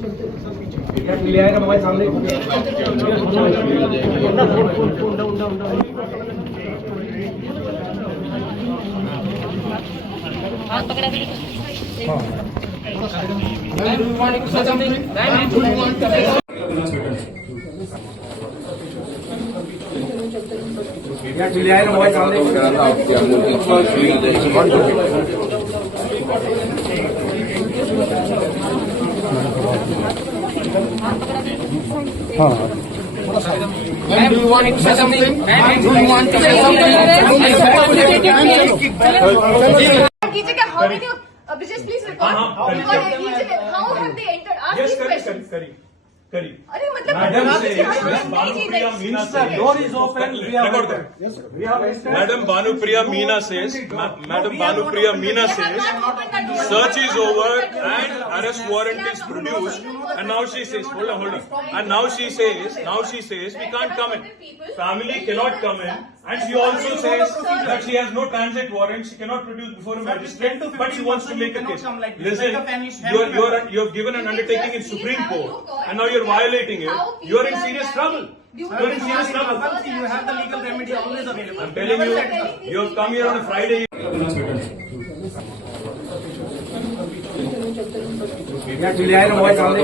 ले आएगा मोबाइल सामने हाथ पकड़ा भी ले आएगा मोबाइल सामने Do you want to say something? Do you want to say something? कीजिए क्या how many Brijesh please record how have they entered ask these questions करी अरे मतलब madam The door is open. We have entered. Yes, sir. We have entered. Madam Bhanupriya Meena says, search is over and arrest warrant is produced, and now she says, hold on, and now she says, we can't come in. Family cannot come in, and she also says that she has no transit warrant, she cannot produce before a magistrate, but she wants to make a case. Listen, you have given an undertaking in Supreme Court, and now you're violating it. You're in serious trouble. You're in serious trouble. You have the legal remedy always available. I'm telling you, you have come here on a Friday. ले आएगा mobile सामने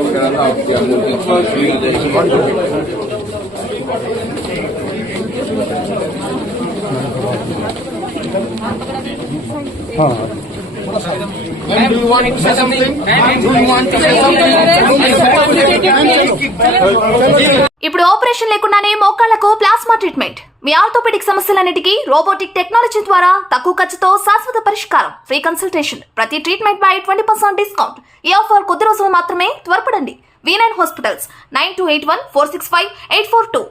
Do you want to say something? Do you want to say something? ఇప్పుడు operation లేకుండానే మోకాళ్లకు plasma treatment. మీ orthopaedic సమస్యలన్నిటికీ robotic technology ద్వారా తక్కువ ఖర్చుతో శాశ్వత పరిష్కారం. Free consultation. ప్రతి ట్రీట్మెంట్ పై 20% డిస్కౌంట్. ఈ ఆఫర్ కొద్ది రోజులు మాత్రమే. త్వరపడండి. V9 hospitals 9281465842.